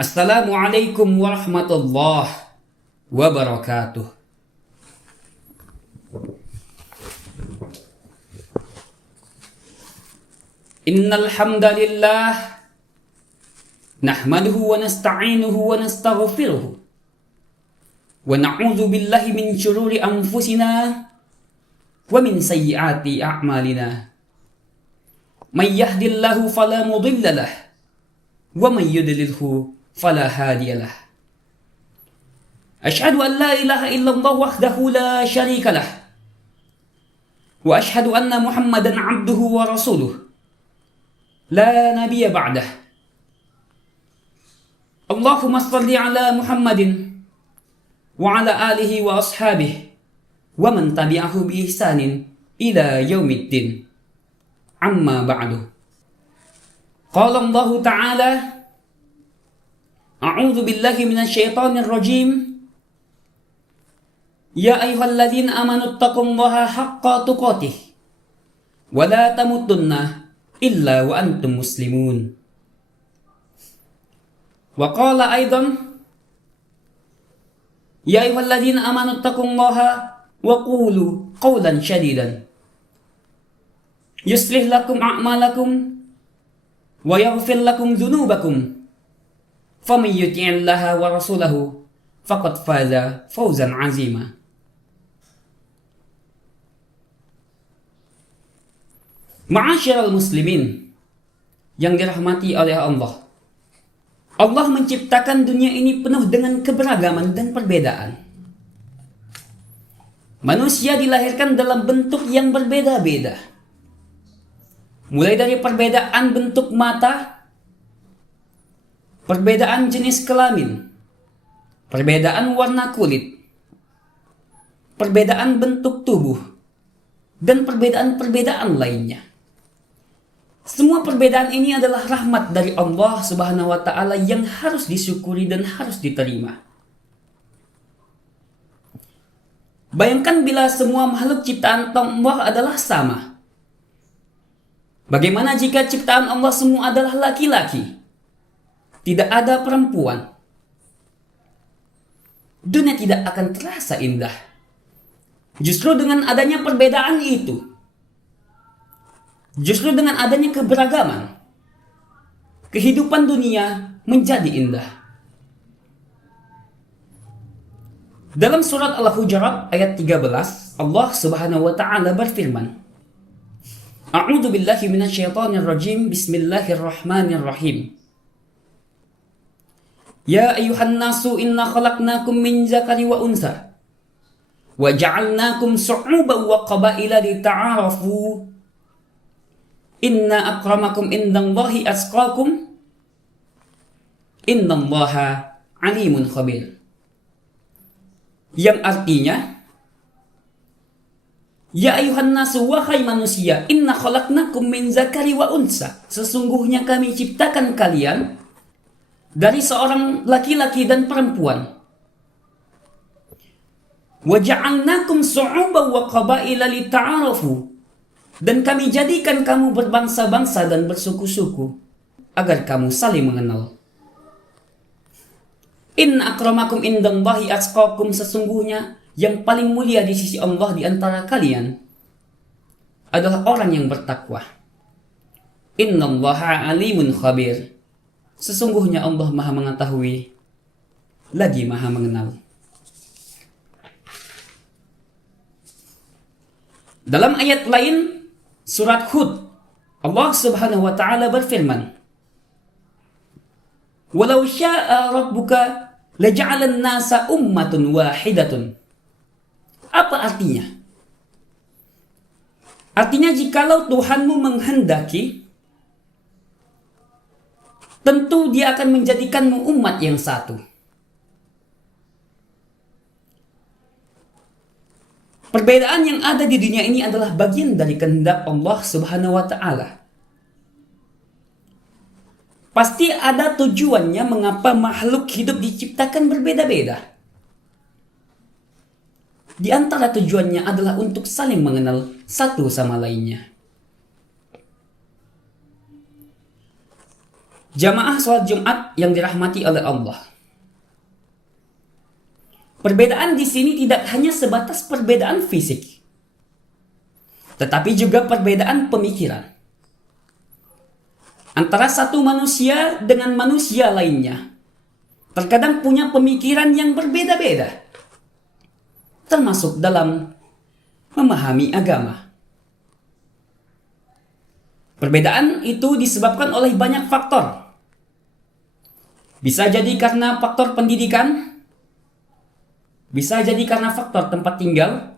Assalamualaikum warahmatullahi wabarakatuh. Innal hamdalillah nahmaduhu wa nasta'inuhu wa nastaghfiruh wa na'udzu billahi min syururi anfusina wa min sayyiati a'malina. May yahdihillahu fala mudilla lahu wa may yudlilhu fala hadiyalah. Asyhadu an la ilaha illallah wahdahu la syarika lah. Wa asyhadu anna Muhammadan abduhu wa rasuluh. La nabiyya ba'dah. Allahumma shalli ala Muhammadin wa ala alihi wa ashabihi wa man tabi'ahu bi ihsanin ila yaumiddin. Amma ba'du. Qala Allah Ta'ala, A'udzu billahi minasy syaithanir rajim. Ya ayyuhalladzina amanu taqullaha haqqa tuqatih wa la tamutunna illa wa antum muslimun. Wa qala aidan, Ya ayyuhalladzina amanu taqullaha wa qulu qawlan shadidan yuslih lakum a'malakum wa yaghfir lakum dhunubakum faman yuti'illaha wa rasulahu faqad faza fawzan 'azima. Ma'asyiral muslimin yang dirahmati oleh Allah. Allah menciptakan dunia ini penuh dengan keberagaman dan perbedaan. Manusia dilahirkan dalam bentuk yang berbeda-beda. Mulai dari perbedaan bentuk mata, perbedaan jenis kelamin, perbedaan warna kulit, perbedaan bentuk tubuh, dan perbedaan-perbedaan lainnya. Semua perbedaan ini adalah rahmat dari Allah Subhanahu wa Ta'ala yang harus disyukuri dan harus diterima. Bayangkan bila semua makhluk ciptaan Allah adalah sama. Bagaimana jika ciptaan Allah semua adalah laki-laki? Tidak ada perempuan. Dunia tidak akan terasa indah. Justru dengan adanya perbedaan itu, justru dengan adanya keberagaman, kehidupan dunia menjadi indah. Dalam surat Al-Hujurat ayat 13, Allah Subhanahu wa Ta'ala berfirman, A'udzu billahi minasy syaithanir rajim. Bismillahirrahmanirrahim. Ya ayyuhan nasu inna khalaqnakum min dzakari wa untha wa ja'alnakum syu'uban wa qabaila lita'arafu. Inna akramakum indallahi atqakum. Innallaha alimun khabir. Yang artinya, Ya ayuhan nasu, wahai manusia, inna khalaqnakum min zakari wa unsa. Sesungguhnya kami ciptakan kalian dari seorang laki-laki dan perempuan. Wa ja'alnakum syu'uban wa qabaila lita'arafu. Dan kami jadikan kamu berbangsa-bangsa dan bersuku-suku agar kamu saling mengenal. Inna akramakum indallahi atqakum. Sesungguhnya yang paling mulia di sisi Allah di antara kalian adalah orang yang bertakwa. Innallaha alimun khabir. Sesungguhnya Allah Maha mengetahui lagi Maha mengenal. Dalam ayat lain surat Hud, Allah Subhanahu wa Ta'ala berfirman, Walau sya'a rabbuka laja'alan nasa ummatun wahidatun. Apa artinya? Artinya jikalau Tuhanmu menghendaki, tentu Dia akan menjadikanmu umat yang satu. Perbedaan yang ada di dunia ini adalah bagian dari kehendak Allah Subhanahu wa Ta'ala. Pasti ada tujuannya mengapa makhluk hidup diciptakan berbeda-beda. Di antara tujuannya adalah untuk saling mengenal satu sama lainnya. Jamaah sholat Jumat yang dirahmati oleh Allah. Perbedaan di sini tidak hanya sebatas perbedaan fisik, tetapi juga perbedaan pemikiran antara satu manusia dengan manusia lainnya. Terkadang punya pemikiran yang berbeda-beda, termasuk dalam memahami agama. Perbedaan itu disebabkan oleh banyak faktor. Bisa jadi karena faktor pendidikan, bisa jadi karena faktor tempat tinggal,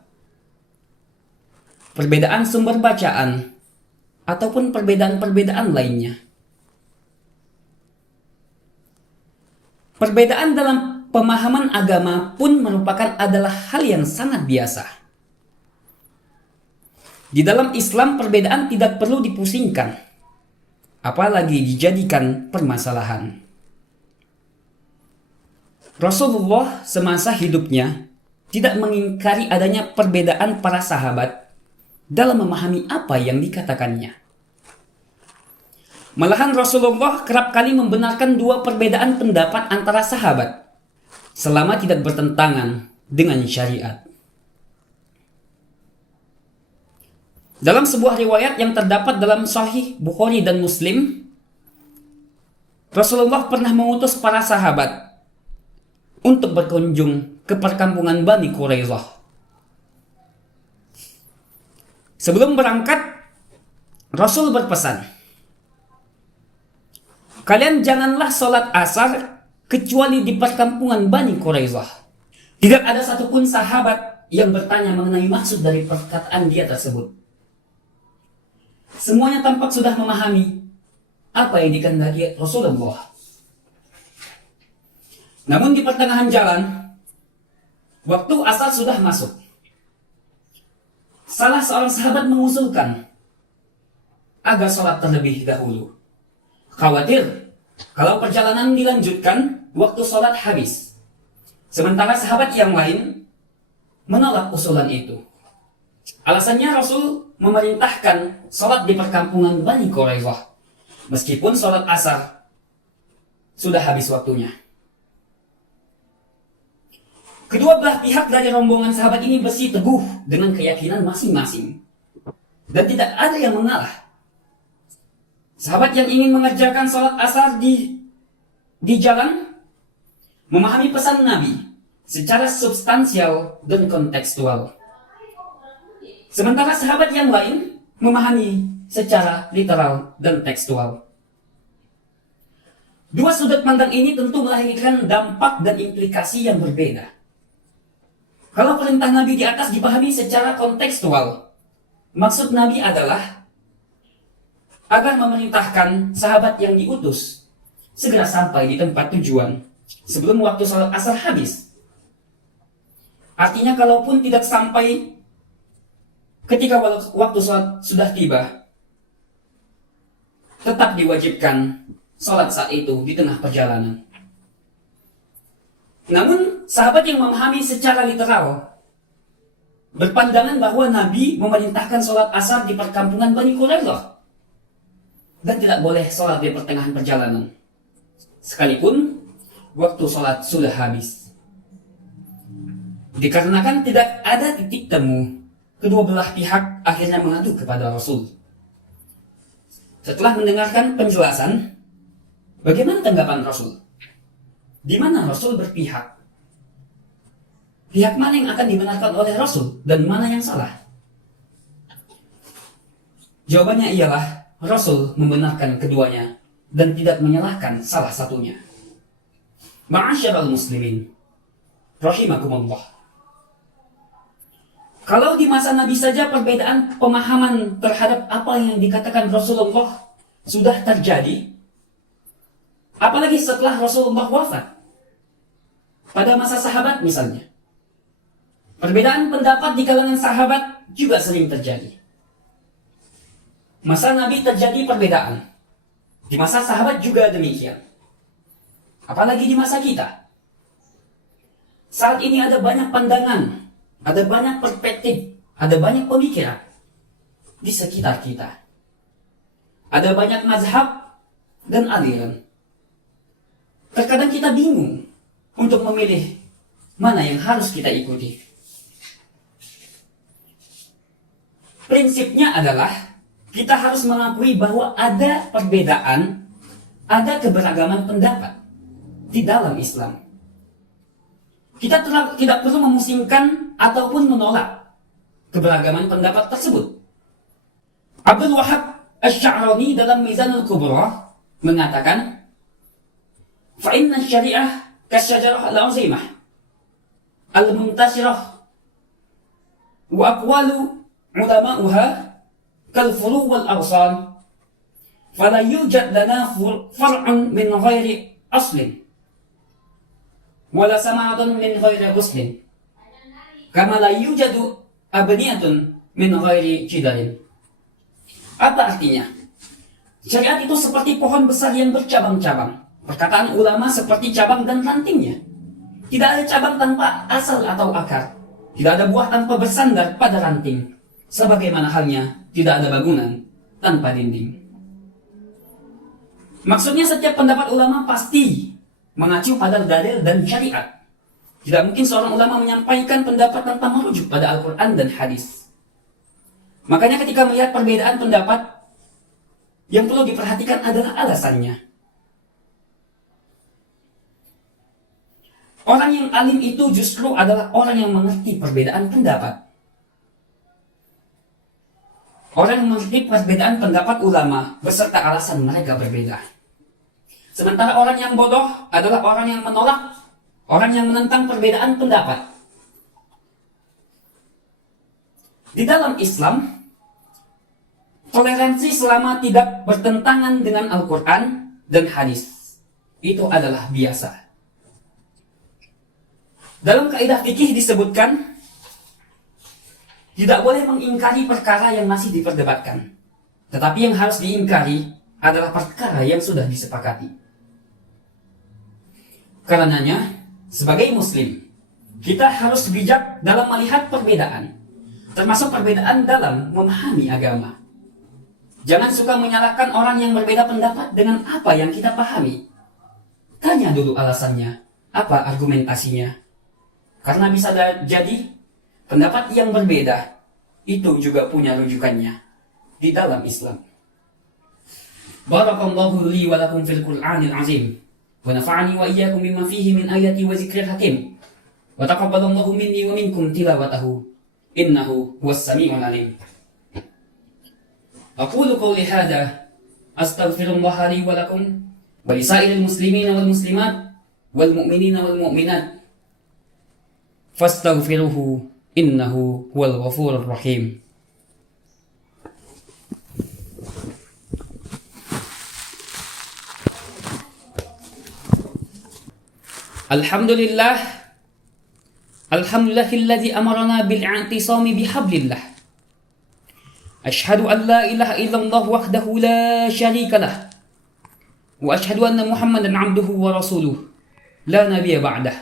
perbedaan sumber bacaan, ataupun perbedaan-perbedaan lainnya. Perbedaan dalam pemahaman agama pun adalah hal yang sangat biasa. Di dalam Islam perbedaan tidak perlu dipusingkan, apalagi dijadikan permasalahan. Rasulullah semasa hidupnya tidak mengingkari adanya perbedaan para sahabat dalam memahami apa yang dikatakannya. Malahan Rasulullah kerap kali membenarkan dua perbedaan pendapat antara sahabat selama tidak bertentangan dengan syariat. Dalam sebuah riwayat yang terdapat dalam Sahih Bukhari dan Muslim, Rasulullah pernah mengutus para sahabat untuk berkunjung ke perkampungan Bani Quraidah. Sebelum berangkat, Rasul berpesan, "Kalian janganlah sholat asar kecuali di perkampungan Bani Quraidah." Tidak ada satupun sahabat yang bertanya mengenai maksud dari perkataan dia tersebut. Semuanya tampak sudah memahami apa yang dikehendaki Rasulullah. Namun di pertengahan jalan, waktu asar sudah masuk. Salah seorang sahabat mengusulkan agar sholat terlebih dahulu. Khawatir kalau perjalanan dilanjutkan, waktu sholat habis. Sementara sahabat yang lain menolak usulan itu. Alasannya Rasul memerintahkan sholat di perkampungan Bani Quraidah, meskipun sholat asar sudah habis waktunya. Kedua belah pihak dari rombongan sahabat ini bersiteguh dengan keyakinan masing-masing, dan tidak ada yang mengalah. Sahabat yang ingin mengerjakan sholat asar di jalan memahami pesan Nabi secara substansial dan kontekstual. Sementara sahabat yang lain memahami secara literal dan tekstual. Dua sudut pandang ini tentu melahirkan dampak dan implikasi yang berbeda. Kalau perintah Nabi di atas dipahami secara kontekstual, maksud Nabi adalah agar memerintahkan sahabat yang diutus segera sampai di tempat tujuan sebelum waktu salat asar habis. Artinya kalaupun tidak sampai ketika waktu salat sudah tiba, tetap diwajibkan salat saat itu di tengah perjalanan. Namun sahabat yang memahami secara literal berpandangan bahwa Nabi memerintahkan sholat asar di perkampungan Bani Quraidah dan tidak boleh sholat di pertengahan perjalanan, sekalipun waktu sholat sudah habis. Dikarenakan tidak ada titik temu, kedua belah pihak akhirnya mengadu kepada Rasul. Setelah mendengarkan penjelasan, bagaimana tanggapan Rasul? Di mana Rasul berpihak? Pihak mana yang akan dibenarkan oleh Rasul dan mana yang salah? Jawabannya ialah Rasul membenarkan keduanya dan tidak menyalahkan salah satunya. Ma'asyiral muslimin, rahimakumullah. Kalau di masa Nabi saja perbedaan pemahaman terhadap apa yang dikatakan Rasulullah sudah terjadi, apalagi setelah Rasulullah wafat. Pada masa sahabat misalnya, perbedaan pendapat di kalangan sahabat juga sering terjadi. Masa Nabi terjadi perbedaan, di masa sahabat juga demikian. Apalagi di masa kita. Saat ini ada banyak pandangan, ada banyak perspektif, ada banyak pemikiran di sekitar kita. Ada banyak mazhab dan aliran terkadang kita bingung untuk memilih mana yang harus kita ikuti. Prinsipnya adalah kita harus mengakui bahwa ada perbedaan, ada keberagaman pendapat di dalam Islam. Kita tidak perlu memusingkan ataupun menolak keberagaman pendapat tersebut. Abdul Wahab Asy-Sya'rani dalam Mizanul Kubra mengatakan, "Fa inna syariah kasyajarah al-'azimah al-muntashirah wa aqwalu ulama'uha kal-furu' wal-aghsal fala yujad lana far'un min ghairi aslin wala samatun min ghairi ghuslin kama la yujadu abniyatun min ghairi jidalin." Apa artinya? Syariat itu seperti pohon besar yang bercabang-cabang. Perkataan ulama seperti cabang dan rantingnya. Tidak ada cabang tanpa asal atau akar. Tidak ada buah tanpa bersandar pada ranting. Sebagaimana halnya tidak ada bangunan tanpa dinding. Maksudnya setiap pendapat ulama pasti mengacu pada dalil dan syariat. Tidak mungkin seorang ulama menyampaikan pendapat tanpa merujuk pada Al-Quran dan hadis. Makanya ketika melihat perbedaan pendapat, yang perlu diperhatikan adalah alasannya. Orang yang alim itu justru adalah orang yang mengerti perbedaan pendapat. Orang yang mengerti perbedaan pendapat ulama beserta alasan mereka berbeda. Sementara orang yang bodoh adalah orang yang menolak, orang yang menentang perbedaan pendapat. Di dalam Islam, toleransi selama tidak bertentangan dengan Al-Quran dan hadis itu adalah biasa. Dalam kaidah fikih disebutkan, tidak boleh mengingkari perkara yang masih diperdebatkan. Tetapi yang harus diingkari adalah perkara yang sudah disepakati. Karenanya, sebagai Muslim, kita harus bijak dalam melihat perbedaan, termasuk perbedaan dalam memahami agama. Jangan suka menyalahkan orang yang berbeda pendapat dengan apa yang kita pahami. Tanya dulu alasannya, apa argumentasinya. Karena bisa jadi pendapat yang berbeda itu juga punya rujukannya di dalam Islam. Barakallahu li wa lakum fil Qur'anil azim wa nafa'ani wa iyyakum bima fihi min ayati wa zikril hakim wa taqabbalallahu minni wa minkum tilawatahu innahu huwas sami'ul alim. Aqulu qawli hadha astaghfirullah li wa lakum wa lisairil muslimina wal muslimat wal mu'minina wal mu'minat fastaghfiruhu innahu huwal ghafurur rahim. Alhamdulillah alhamdulillahilladzi amarna bil i'tisami bihablillah. Ashhadu an la ilaha illallah wahdahu la syarika lah. Wa ashhadu anna Muhammadan 'abduhu wa rasuluh la nabiyya ba'dah.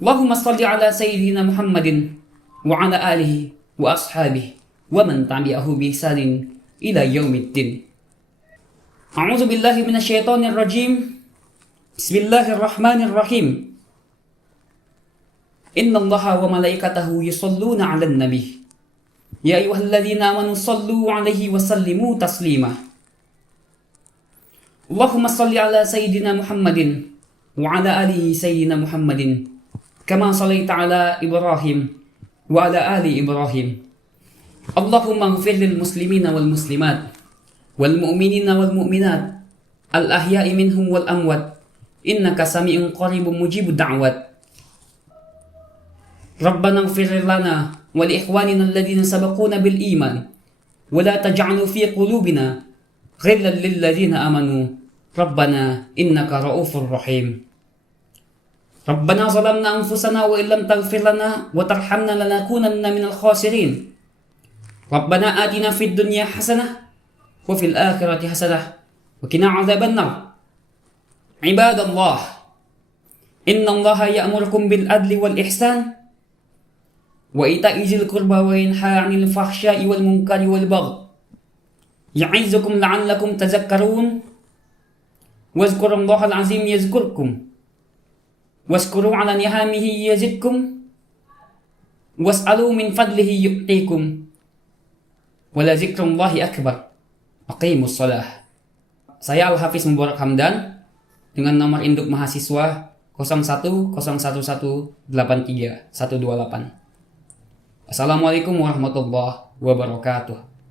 Allahumma salli ala sayyidina Muhammadin wa ala alihi wa ashabihi wa man tabi'ahu bi ihsanin ila yaumiddin. A'udzu billahi minasyaitonir rajim. Bismillahirrahmanirrahim. Innallaha wa malaikatahu yusholluna 'alan nabi. Ya ayyuhalladzina amanu shallu 'alaihi wa sallimu taslima. Allahumma salli ala sayyidina Muhammadin wa ala alihi sayyidina Muhammadin kama shallaita ala Ibrahim wa ala ali Ibrahim. Allahumma ighfir lil muslimina wal muslimat wal mu'minina wal mu'minat al ahya'i minhum wal amwat innaka sami'un qaribun mujibud da'wat. Rabbana ighfir lana wa li ikhwanina alladhina sabaquna bil iman wa la taj'al fi qulubina ghillan lil ladzina amanu Rabbana innaka ra'ufur rahim. Rabbana zalamna anfusana wa illam taghfir lana wa tarhamna lanakunanna minal khasirin. Rabbana atina fid dunya hasanah wa fil akhirati hasanah wa qina adzaban nar. Ibadallah, innallaha ya'murukum bil adli wal ihsan wa ita'i dzil qurba wa yanha 'anil fahsya'i wal munkari wal baghi. Ya'izukum la'allakum tadhakkarun. Wazkurullahal azim yazkurkum. Waskuru ala nihamihi yazidkum. Was'alu min fadlihi yu'tikum. Wala zikrullahi akbar. Aqimus shalah. Saya Al-Hafiz Mubarak Hamdan dengan nomor induk mahasiswa 0101183128. Assalamualaikum warahmatullahi wabarakatuh.